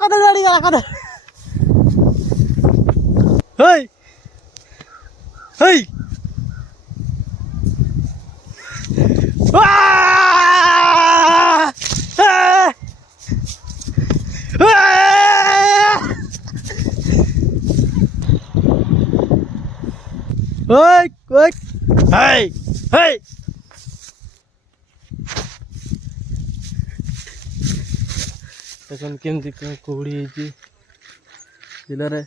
কথা দাঁড়ি গেল কথা হেই হেই Oi, oi. Hey, hey. देखो केमती कुहुड़ी बिलरे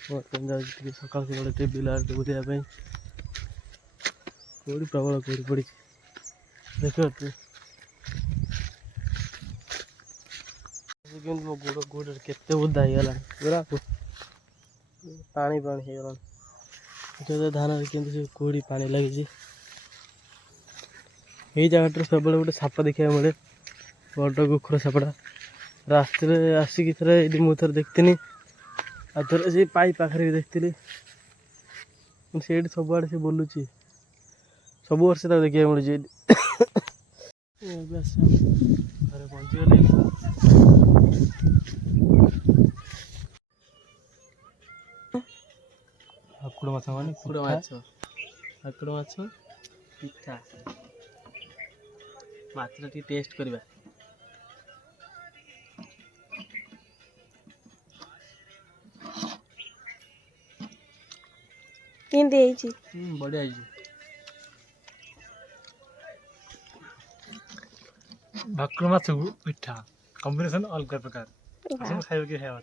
सकाल सकाल बिल बुझा कुहुड़ी प्रबल कुहुड़ी पड़ी देख मो गोड़ गोड़ के बुधा होगा पूरा पानी पानी हो गला धान के कुहुड़ी पानी लगी यही जगह सब गोटे साप देखा मिले बड़ गोखर सापटा रास्ते आसिक थे मुझे देखती आ थे से पाई पाखे भी देखी से सब आड़े से बुलूची सब वर्ष देखा मिलूँ घरे पहुँचीगली हाकुड़ माछ मान हाकुड़ माछ पिठा माछटा टी टेस्ट करवा बढ़िया भाकुर माछ पिठा कॉम्बिनेशन अलग प्रकार खाइबे कि खाइबा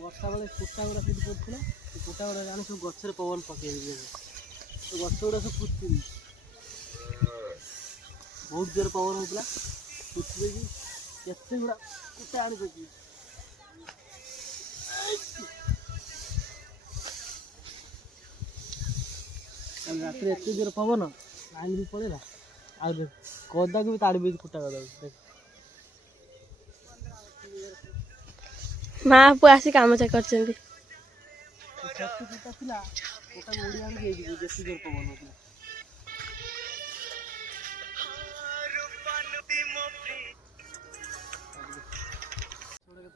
वर्षा बेले कुटा गुड़ा सीट पड़ता कुटा गुड़ा जाने सब गचर पवन पकड़ तो गच गुड़ा सब फुटती बहुत जोर पवन होता फुटते कि गुड़ा कुटा आनी पड़ी रात एत जोर पवन लाइन भी पड़ेगा आ कदा को भी ताड़ भी कुटा गदा माँ पु आसी काम कर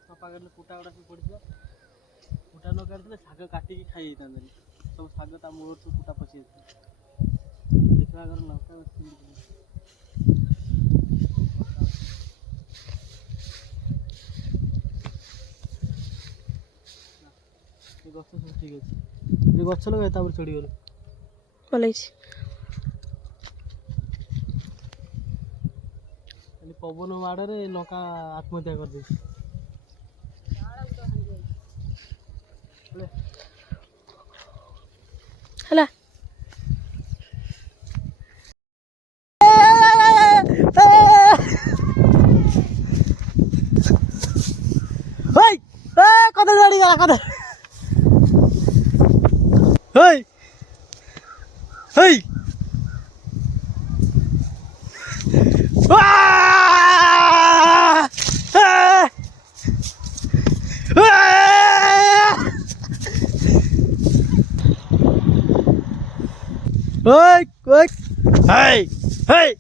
सफा कर कुटा गुड़ा सब पड़ा कुटा न काटते शाग काटिकी खाई सब शाग मूल सब कुटा पची देखा घर लंका गछ सब ठीक अच्छे गछ लगे चढ़ी गल भल पवन माड़े लंका आत्महत्या कर दे हला कत गाड़ी गला कत Hey! Hey! Hey! Hey! Hey!